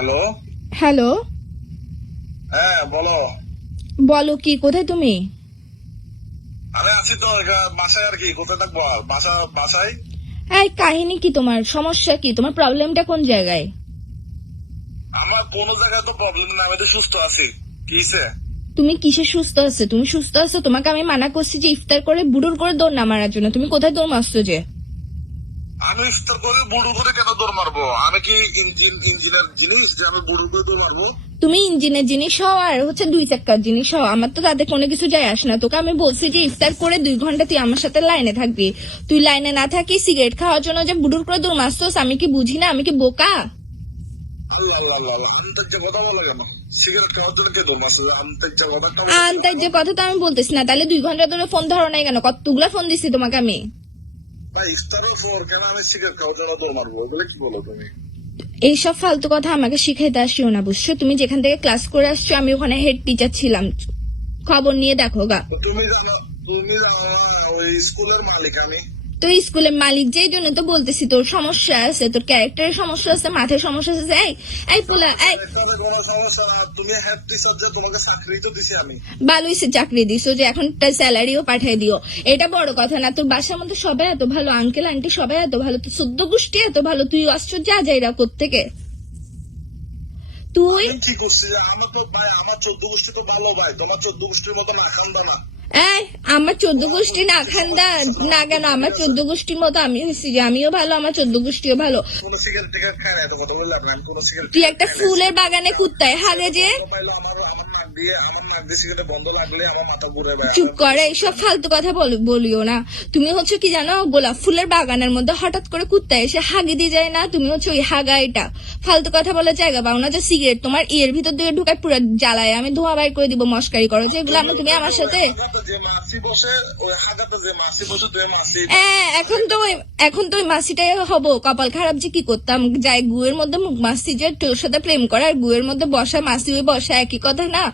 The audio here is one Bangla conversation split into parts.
হ্যালো। হ্যালো, হ্যাঁ বলো। বলো কি, কোথায় তুমি? আমি আছি তো বাসায় আর কি, কোথায় থাকবো আর বাসায়। এই কাহিনী কি, তোমার সমস্যা কি, তোমার প্রবলেমটা কোন জায়গায়? আমার কোনো জায়গায় তো প্রবলেম না, আমি তো সুস্থ আছি। কি হইছে? তুমি কিসে সুস্থ আছো? তুমি সুস্থ আছো? তোমাকে আমি মানা করছি যে ইফতার করে বুড়ুর করে দৌড় না মারার জন্য, তুমি কোথায় দৌড় মারছো যে? আমি ইফতার করে বুড়ো করে কেন দৌড় মারবো? আমি কি ইঞ্জিনের জিনিস যে আমি বুড়ো করে দৌড় মারবো? তুমি ইঞ্জিনের জিনিস হও আর হচ্ছে দুই চাক্কার জিনিস হও, আমার তো তাতে কোনো কিছু যায় আসে না। তোকে আমি বলছি যে ইফতার করে 2 ঘন্টা তুই আমার সাথে লাইনে থাকবি। তুই লাইনে না থাকি সিগারেট খাওয়ার জন্য যে বুড়ুর করে দৌড় মারছোস, আমি কি বুঝি না? আমি কি বোকা? আল্লাহ আল্লাহ আল্লাহ আল্লাহ, আন্তর্জা কথা বলো কেন? সিগারেট খাওয়ার জন্য কে দৌড় মারছে? আন্তর্জা কথা তাই যে কথা তো আমি বলতেছি না, তাহলে 2 ঘন্টা ধরে ফোন ধরো নাই কেন? কতগুলা ফোন দিচ্ছি তোমাকে আমি। ভাই ইফতারের পর কেন আমি সিগারেট খাওয়ার জন্য দৌড় মারবো? এগুলো কি বলো তুমি? এইসব ফালতু কথা আমাকে শিখাইতে আসিও না, বুঝছো? তুমি যেখান থেকে ক্লাস করে আসছো, আমি ওখানে হেড টিচার ছিলাম, খবর নিয়ে দেখো গা। তুমি জানো না ওই স্কুলের মালিক আমি। তো স্কুলের মালিক, যেই জন্য তো বলতেছি তোর সমস্যা আছে, তোর ক্যারেক্টারের সমস্যা আছে, মাথায় সমস্যা আছে। এই এই পোলা, এই এখানে কোনো সমস্যা না, তুমি হেড টিচার যে, তোমাকে চাকরি তো দিছি আমি। ভালোই সে চাকরি দিছো যে এখন স্যালারিও পাঠাই দিও, এটা বড় কথা না। তোর বাসার মধ্যে সবাই এত ভালো, আঙ্কেল আন্টি সবাই এত ভালো, তোর 14 গোষ্ঠী এত ভালো, তুই আশ্চর্য আজাইরা কোত্থেকে তুই? আমি কি করছি? আমার তো ভাই, আমার 14 গোষ্ঠী তো ভালো ভাই, তোমার 14 গোষ্ঠীর মতো না খান্দা না। এই আমার 14 গোষ্ঠী না খান্দা না কেন? আমার 14 গোষ্ঠীর মতো আমি হয়েছি যে আমিও ভালো, আমার 14 গোষ্ঠীও ভালো। কোনো সিগারেট টিগারেট খাই না, এত কথা বললাম না, আমি কোনো সিগারেট তুই একটা ফুলের বাগানে কুত্তায় হাগে যে। আমার নাক দিয়ে সিগারেট বন্ধ লাগলে আমার মাথা ঘুরে দেয়। চুপ করে, এইসব ফালতু কথা বলিও না। তুমি হচ্ছে কি জানো, গোলাপ ফুলের বাগানের মধ্যে হঠাৎ করে কুত্তা এসে হাগি দিয়ে যায় না? তুমি হচ্ছে ওই হাগা, এটা ফালতু কথা বলে জায়গা পাও না। যে সিগারেট তোমার ইয়ের ভিতর দিয়ে ঢুকায় পুরো জ্বালায়, আমি ধোঁয়া বাইর করে দিব, মস্কারি করো যেগুলো তুমি আমার সাথে। যে মাসি বসে, ওই হাগাতে যে মাসি বসে, তুই মাসি। এখন তো ওই মাসিটাই হবো। কপাল খারাপ যে কি করতাম, যাই গুয়ের মধ্যে মাসি যে তোর সাথে প্রেম করে, আর গুয়ের মধ্যে বসা মাসি ওই বসা একই কথা না?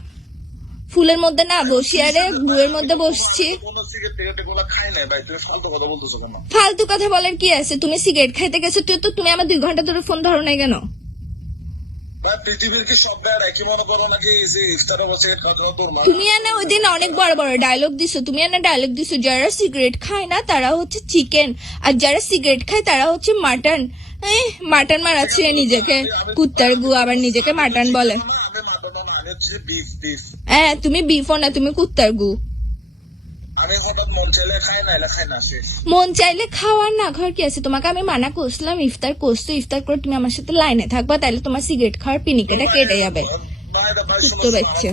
ফুলের মধ্যে না বসি, আরে গুয়ের মধ্যে বসছি। কোনো সিগারেট টিগারেট এগুলো খাই না ভাই, তুমি ফালতু কথা বলতেছো কেন? ফালতু কথা বলার কি আছে? তুমি সিগারেট খাইতে গেছো, তুমি আমার 2 ঘন্টা ধরে ফোন ধরো নাই কেন? ভাই পৃথিবীর কি সব জায়গায় একই মনে করো নাকি? যে ইফতারে বসে খাওয়া দাওয়া তোর তুমি এনে ওই দিন অনেক বড় বড় ডায়লগ দিছো, তুমি এনে ডায়লগ দিছো যারা সিগারেট খায় না তারা হচ্ছে চিকেন, আর যারা সিগারেট খায় তারা হচ্ছে মাটন। মাটন মারাচ্ছে নিজেকে, কুত্তার গু আবার নিজেকে মাটন বলে। আমি মাটন না, আমি হচ্ছে বিফ বিফ। তুমি বিফও না, তুমি কুত্তার গু। আমি হঠাৎ মন চাইলে খাই না, এলা খাই না শেষ। মন চাইলে খাওয়ার না ঘর কি আছে? তোমাকে আমি মানা করছিলাম ইফতার করছো, ইফতার করে তুমি আমার সাথে লাইনে থাকবা, তাইলে তোমার সিগারেট খাওয়ার পিনিকেটা কেটে যাবে। ভাই ভাই কুত্তো বাচ্চা।